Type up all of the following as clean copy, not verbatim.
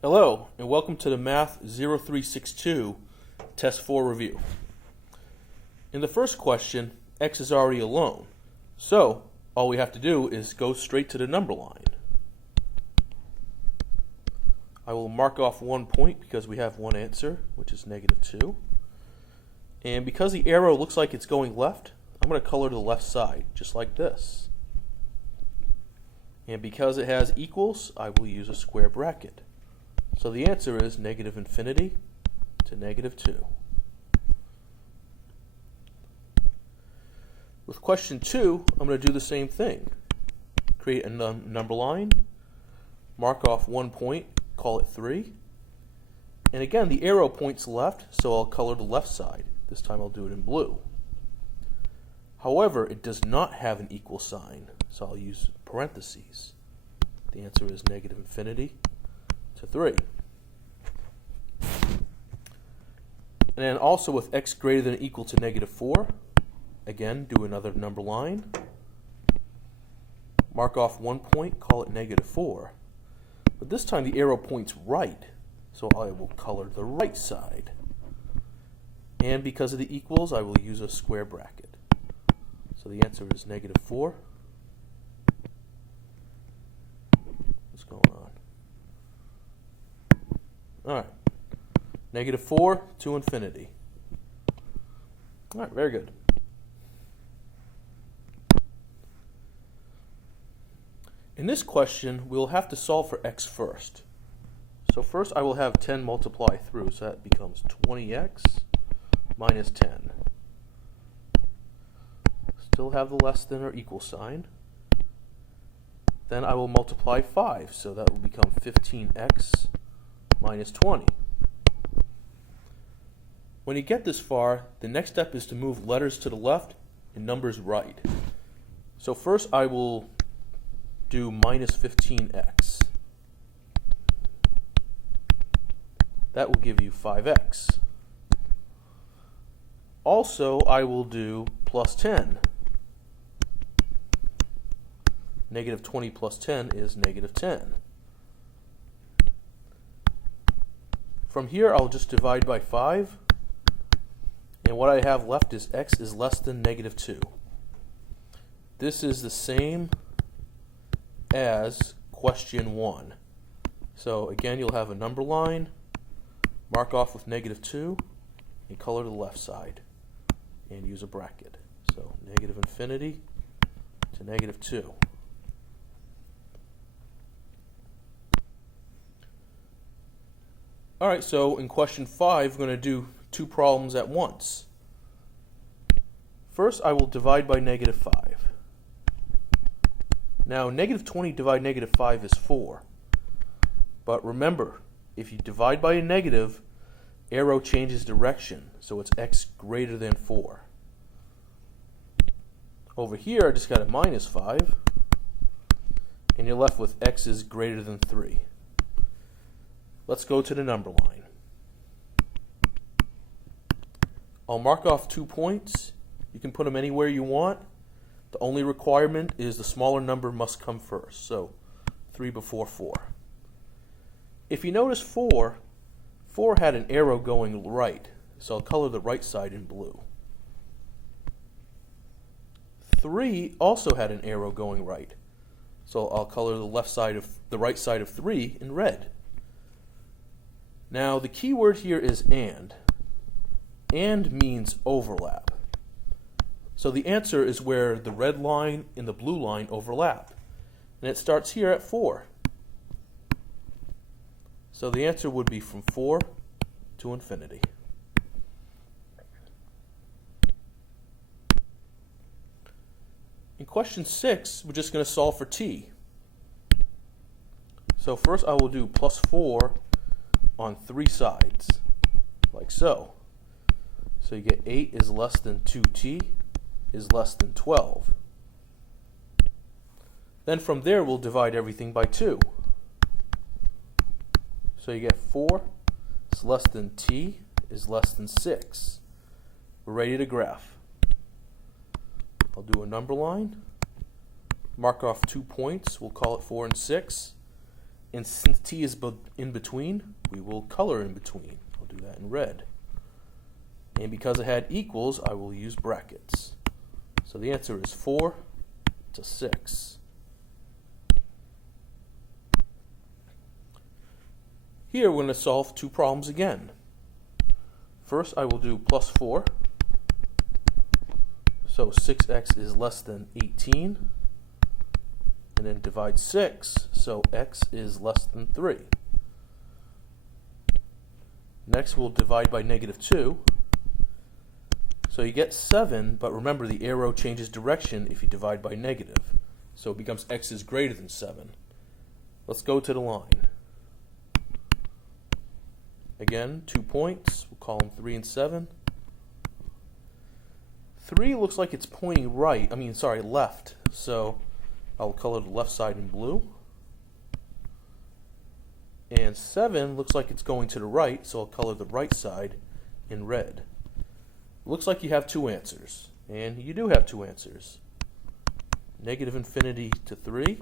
Hello, and welcome to the Math 0362 Test 4 review. In the first question, x is already alone, so all we have to do is go straight to the number line. I will mark off 1 point because we have one answer, which is -2. And because the arrow looks like it's going left, I'm going to color the left side, just like this. And because it has equals, I will use a square bracket. So the answer is -infinity to -2. With question 2, I'm going to do the same thing. Create a number line, mark off 1 point, call it 3. And again, the arrow points left, so I'll color the left side. This time I'll do it in blue. However, it does not have an equal sign, so I'll use parentheses. The answer is -infinity to 3. And then also with x greater than or equal to -4, again, do another number line. Mark off 1 point, call it -4. But this time the arrow points right, so I will color the right side. And because of the equals, I will use a square bracket. So the answer is -4. What's going on? Alright. -4 to infinity. Alright, very good. In this question, we'll have to solve for x first. So first I will have 10 multiply through, so that becomes 20x minus 10. Still have the less than or equal sign. Then I will multiply 5, so that will become 15x minus 20. When you get this far, the next step is to move letters to the left and numbers right. So first I will do minus 15x. That will give you 5x. Also, I will do plus 10. -20 plus 10 is -10. From here, I'll just divide by 5. And what I have left is x is less than -2. This is the same as question 1. So again, you'll have a number line, mark off with -2, and color the left side, and use a bracket. So -infinity to -2. Alright, so in question 5, we're going to do 2 problems at once. First, I will divide by -5. Now, -20 divided by -5 is 4. But remember, if you divide by a negative, arrow changes direction, so it's x greater than 4. Over here, I just got a -5, and you're left with x is greater than 3. Let's go to the number line. I'll mark off 2 points. You can put them anywhere you want. The only requirement is the smaller number must come first, so 3 before 4. If you notice 4 had an arrow going right, so I'll color the right side in blue. 3 also had an arrow going right, so I'll color the right side of 3 in red. Now the key word here is and. And means overlap. So the answer is where the red line and the blue line overlap. And it starts here at 4. So the answer would be from 4 to infinity. In question 6, we're just going to solve for t. So first I will do plus 4 on 3 sides, like so. So you get 8 is less than 2t is less than 12. Then from there we'll divide everything by 2. So you get 4 is less than t is less than 6. We're ready to graph. I'll do a number line, mark off 2 points, we'll call it 4 and 6, And since t is in between, we will color in between. I'll do that in red. And because I had equals, I will use brackets. So the answer is 4 to 6. Here we're going to solve two problems again. First, I will do plus 4. So 6x is less than 18. And then divide 6, so x is less than 3. Next, we'll divide by -2. So you get 7, but remember the arrow changes direction if you divide by negative. So it becomes x is greater than 7. Let's go to the line. Again, 2 points. We'll call them 3 and 7. 3 looks like it's pointing left. So I'll color the left side in blue. And 7 looks like it's going to the right, so I'll color the right side in red. Looks like you have two answers, and you do have two answers. Negative infinity to 3,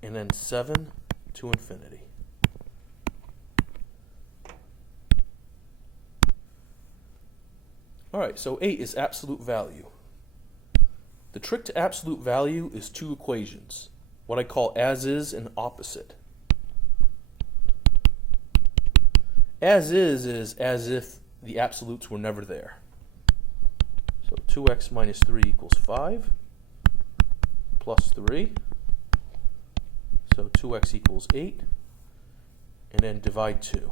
and then 7 to infinity. Alright, so 8 is absolute value. The trick to absolute value is two equations, what I call as is and opposite. As is as if the absolutes were never there. So 2x minus 3 equals 5, plus 3, so 2x equals 8, and then divide 2,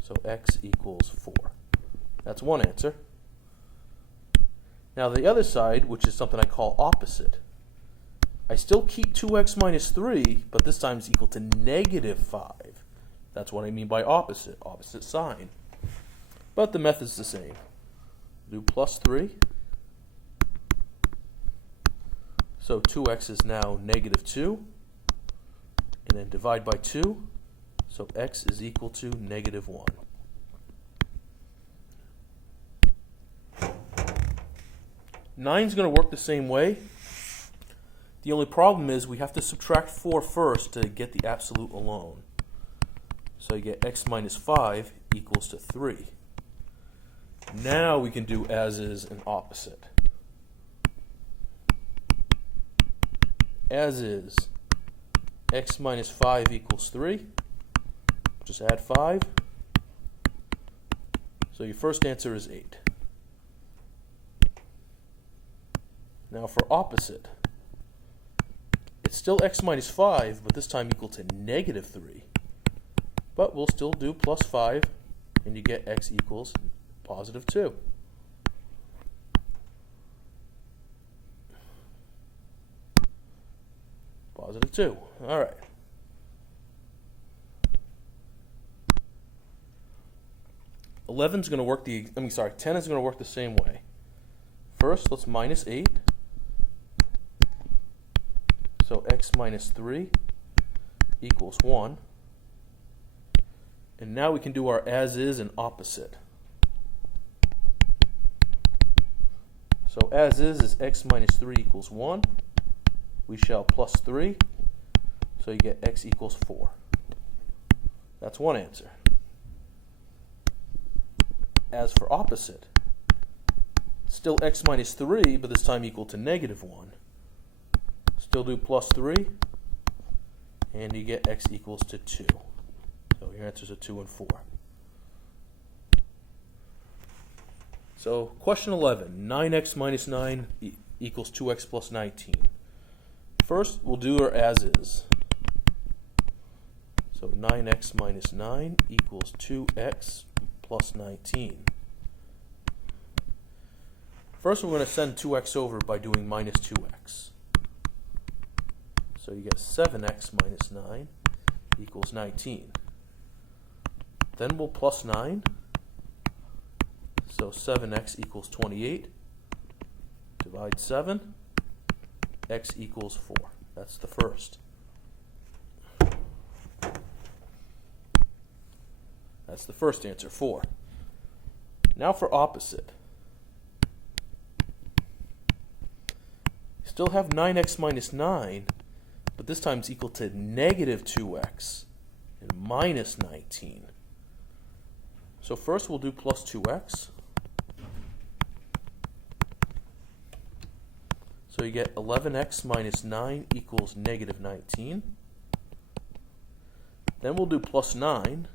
so x equals 4. That's one answer. Now the other side, which is something I call opposite, I still keep 2x minus 3, but this time is equal to -5. That's what I mean by opposite sign. But the method's the same. Do plus 3. So 2x is now -2. And then divide by 2. So x is equal to -1. Nine's going to work the same way. The only problem is we have to subtract 4 first to get the absolute alone. So you get x minus 5 equals to 3. Now we can do as is and opposite. As is, x minus 5 equals 3. Just add 5. So your first answer is 8. Now for opposite, it's still x minus 5, but this time equal to -3. But we'll still do plus 5, and you get x equals positive 2. Positive 2. All right. Ten is going to work the same way. First, let's minus 8. So x minus 3 equals 1. And now we can do our as is and opposite. So as is x minus 3 equals 1. We shall plus 3. So you get x equals 4. That's one answer. As for opposite, still x minus 3, but this time equal to -1. Still do plus 3, and you get x equals to 2. So your answers are 2 and 4. So question 11, 9x minus 9 equals 2x plus 19. First, we'll do our as is. So 9x minus 9 equals 2x plus 19. First, we're going to send 2x over by doing minus 2x. So you get 7x minus 9 equals 19. Then we'll plus 9. So 7x equals 28. Divide 7. X equals 4. That's the first. That's the first answer, 4. Now for opposite. Still have 9x minus 9, but but this time it's equal to negative 2x and minus 19. So first we'll do plus 2x. So you get 11x minus 9 equals negative 19. Then we'll do plus 9.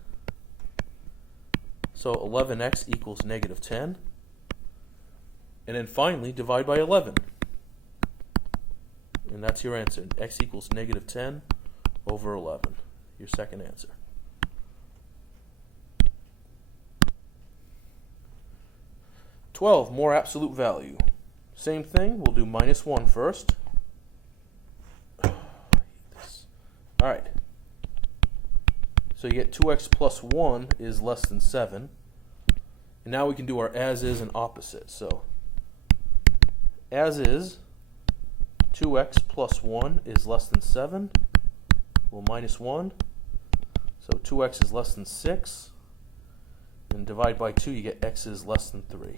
So 11x equals negative 10. And then finally divide by 11. And that's your answer. X equals negative 10 over 11. Your second answer. More absolute value. Same thing, we'll do minus 1 first. Alright. So you get 2x plus 1 is less than 7. And now we can do our as is and opposite. So as is, 2x plus 1 is less than 7. We'll minus 1. So 2x is less than 6. And divide by 2, you get x is less than 3.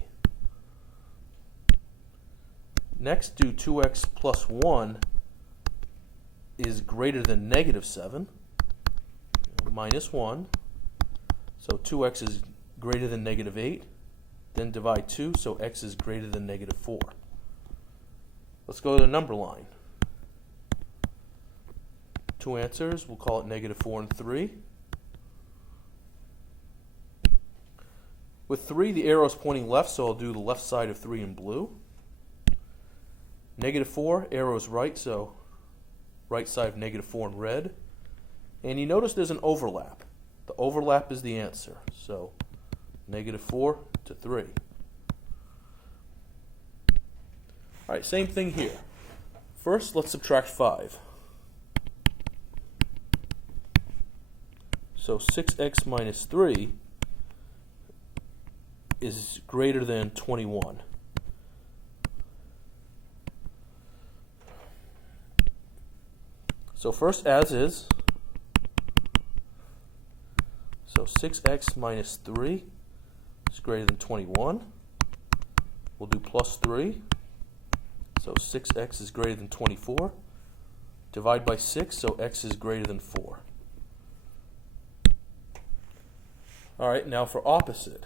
Next, do 2x plus 1 is greater than negative 7. Minus 1. So 2x is greater than negative 8. Then divide 2, so x is greater than negative 4. Let's go to the number line. Two answers. We'll call it negative 4 and 3. With 3, the arrow is pointing left, so I'll do the left side of 3 in blue. Negative 4, arrow is right, so right side of negative 4 in red. And you notice there's an overlap. The overlap is the answer. So negative 4 to 3. All right, same thing here. First, let's subtract 5. So 6x minus 3 is greater than 21. So first, as is. So 6x minus 3 is greater than 21. We'll do plus 3. So 6x is greater than 24. Divide by 6, so x is greater than 4. All right, now for opposite.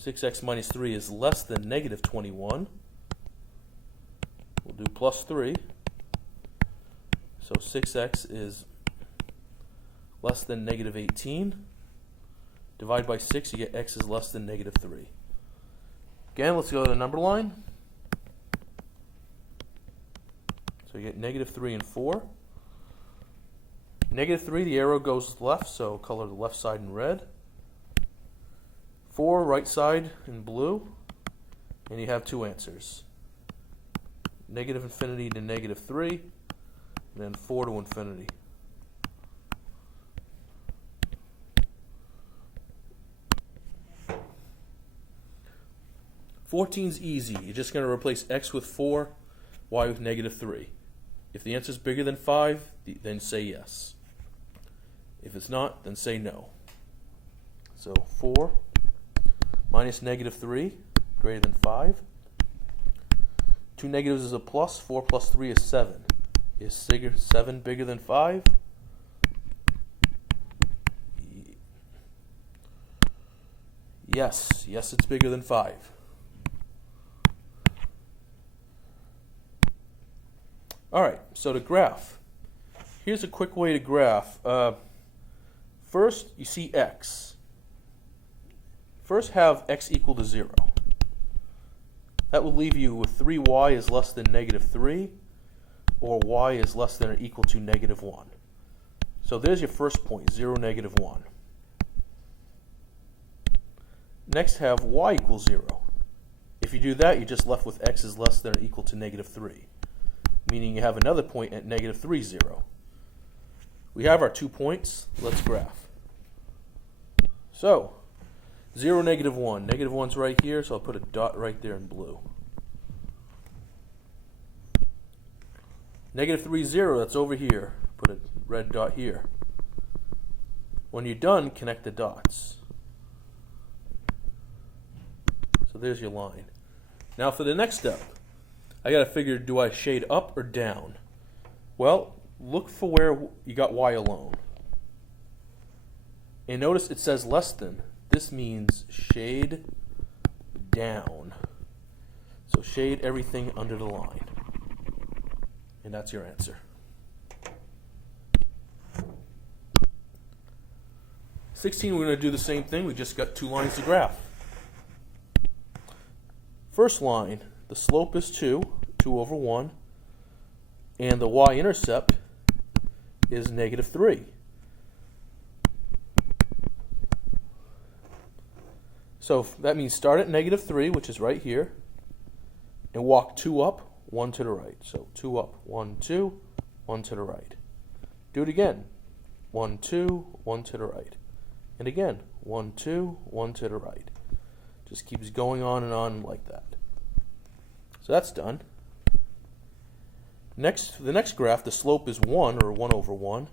6x minus 3 is less than negative 21. We'll do plus 3. So 6x is less than negative 18. Divide by 6, you get x is less than negative 3. Again, let's go to the number line. So you get negative 3 and 4. Negative 3, the arrow goes left, so color the left side in red. 4, right side in blue. And you have two answers. Negative infinity to negative 3, and then 4 to infinity. Fourteen's easy. You're just going to replace x with 4, y with negative 3. If the answer is bigger than 5, then say yes. If it's not, then say no. So 4 minus negative 3 greater than 5. 2 negatives is a plus. 4 plus 3 is 7. Is 7 bigger than 5? Yes. Yes, it's bigger than 5. All right, so to graph. Here's a quick way to graph. First, you see x. First, have x equal to 0. That will leave you with 3y is less than negative 3, or y is less than or equal to negative 1. So there's your first point, 0, negative 1. Next, have y equals 0. If you do that, you're just left with x is less than or equal to negative 3, meaning you have another point at negative 3, 0. We have our 2 points. Let's graph. So, 0, negative 1. Negative 1's right here, so I'll put a dot right there in blue. Negative 3, 0, that's over here. Put a red dot here. When you're done, connect the dots. So there's your line. Now for the next step, I got to figure, do I shade up or down? Well, look for where you got y alone. And notice it says less than. This means shade down. So shade everything under the line. And that's your answer. 16, we're going to do the same thing. We just got 2 lines to graph. First line, the slope is 2 over 1, and the y-intercept is -3. So that means start at -3, which is right here, and walk 2 up, 1 to the right. So 2 up, 1, 2, 1 to the right. Do it again. 1, 2, 1 to the right. And again, 1, 2, 1 to the right. Just keeps going on and on like that. So that's done. The next graph, the slope is 1, or 1 over 1,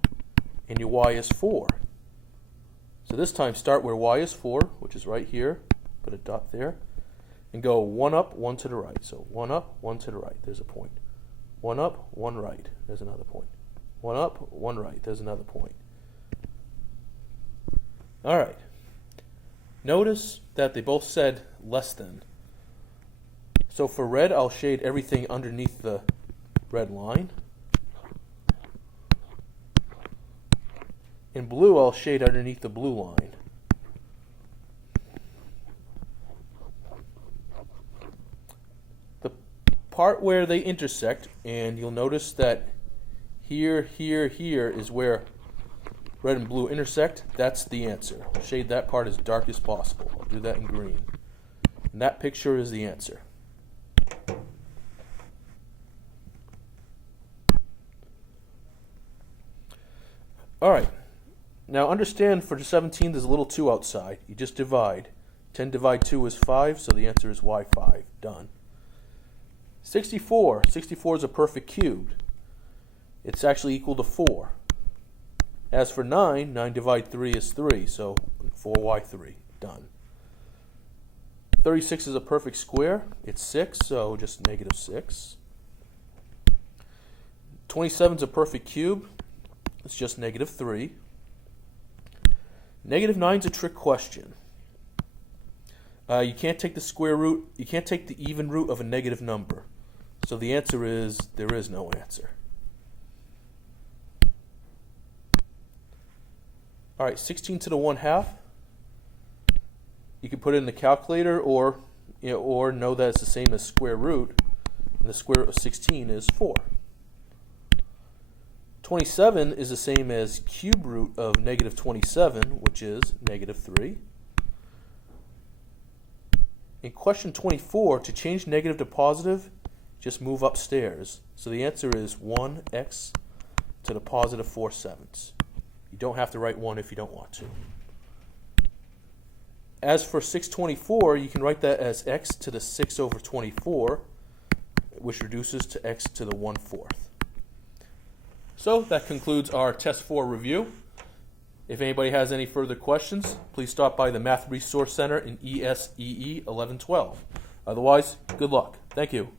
and your y is 4. So this time start where y is 4, which is right here, put a dot there, and go 1 up, 1 to the right. So 1 up, 1 to the right, there's a point. 1 up, 1 right, there's another point. 1 up, 1 right, there's another point. All right. Notice that they both said less than. So for red, I'll shade everything underneath the red line. In blue, I'll shade underneath the blue line. The part where they intersect, and you'll notice that here is where red and blue intersect. That's the answer. Shade that part as dark as possible. I'll do that in green. And that picture is the answer. All right. Now understand for 17 there's a little 2 outside. You just divide. 10 divided 2 is 5, so the answer is y5. Done. 64. 64 is a perfect cube. It's actually equal to 4. As for 9, 9 divided 3 is 3, so 4y3. Done. 36 is a perfect square. It's 6, so just -6. 27 is a perfect cube. It's just -3. -9 is a trick question. You can't take the square root. You can't take the even root of a negative number. So the answer is there is no answer. All right, 16 to the 1/2. You can put it in the calculator, or know that it's the same as square root. And the square root of 16 is 4. 27 is the same as cube root of -27, which is -3. In question 24, to change negative to positive, just move upstairs. So the answer is 1x to the positive 4/7. You don't have to write 1 if you don't want to. As for 624, you can write that as x to the 6 over 24, which reduces to x to the 1/4. So that concludes our Test 4 review. If anybody has any further questions, please stop by the Math Resource Center in ESEE 1112. Otherwise, good luck. Thank you.